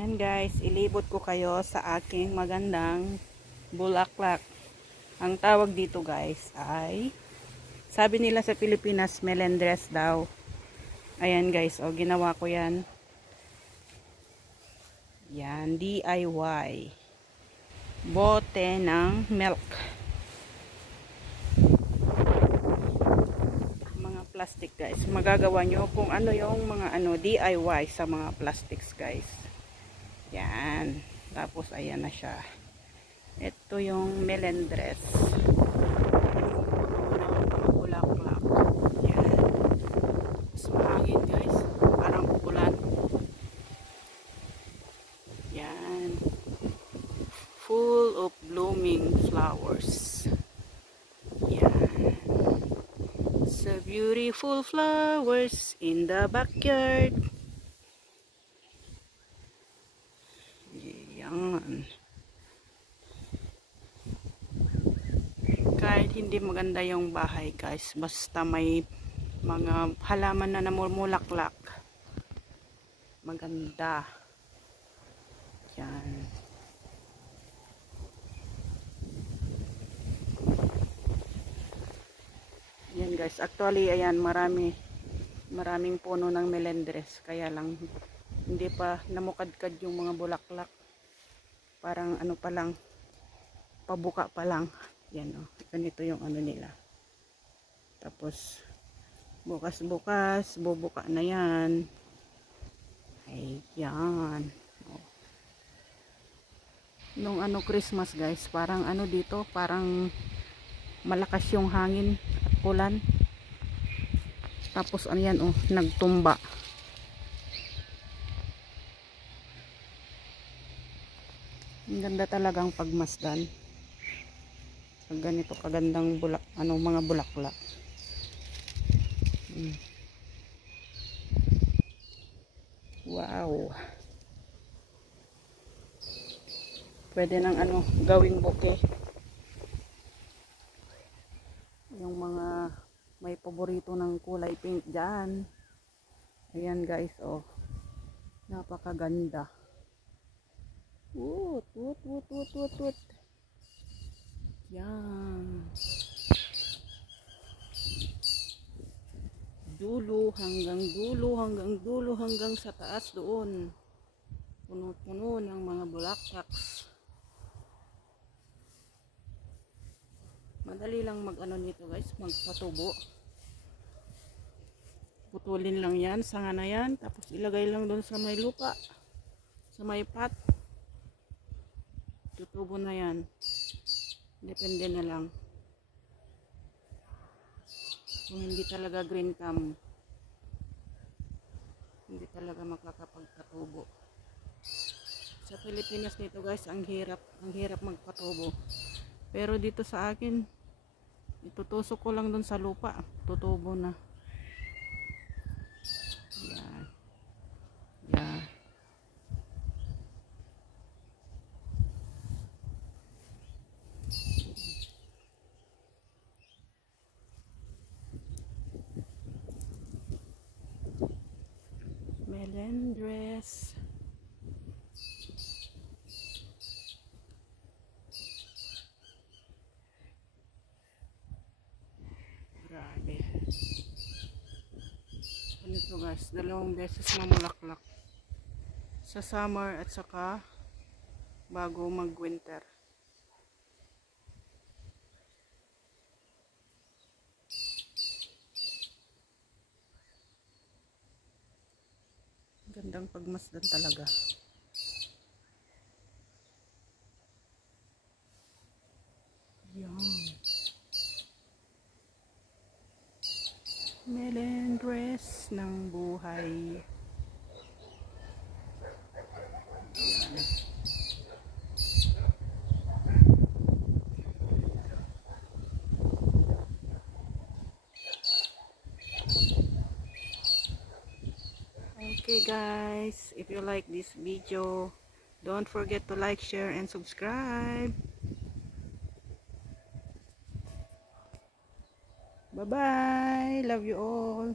Ayan guys, ilibot ko kayo sa aking magandang bulaklak. Ang tawag dito guys ay, sabi nila sa Pilipinas, melendres daw. Ayan guys, o ginawa ko yan. Yan, DIY. Bote ng milk. Mga plastic guys. Magagawa nyo kung ano yung mga DIY sa mga plastics guys. Yan. Tapos ayan na siya. Ito yung melendres. Bulaklak. Yan. Mas mahangin guys. Parang ulan. Yan. Full of blooming flowers. Yan. So beautiful flowers in the backyard. Yan. Kahit hindi maganda yung bahay guys, basta may mga halaman na namumulaklak, maganda. Yan. Yan guys, actually ayan, maraming puno ng melendres, kaya lang hindi pa namukadkad yung mga bulaklak. Parang ano pa lang, pabuka pa lang. Yan o, ganito yung ano nila. Tapos bukas bubuka na yan. Ayan. Nung Christmas guys, parang dito, parang malakas yung hangin at ulan. Tapos ayan nagtumba. Ang ganda talagang pagmasdan pag ganito kagandang mga bulaklak. Wow, pwede nang gawing bouquet. Yung mga may paborito ng kulay pink dyan, ayan guys, napakaganda. Wut. Yan. Dulo hanggang dulo hanggang sa taas doon. Puno-puno ng mga bulaklak. Madali lang nito guys, magpatubo. Putulin lang yan, sanga na yan, tapos ilagay lang doon sa may lupa, sa may pot. Tutubo na yan. Depende na lang. Kung hindi talaga green thumb, hindi talaga makakapagpatubo. Sa Pilipinas nito guys, ang hirap magpatubo. Pero dito sa akin, itutusok ko lang dun sa lupa, tutubo na. Yan. Yan. Melendres. Grabe. Ito guys, 2 beses mamulaklak. Sa summer at saka bago mag-winter. Gandang pagmasdan talaga. Yan. Melendres ng buhay. Yan. Okay guys, if you like this video, don't forget to like, share, and subscribe. Bye bye, love you all.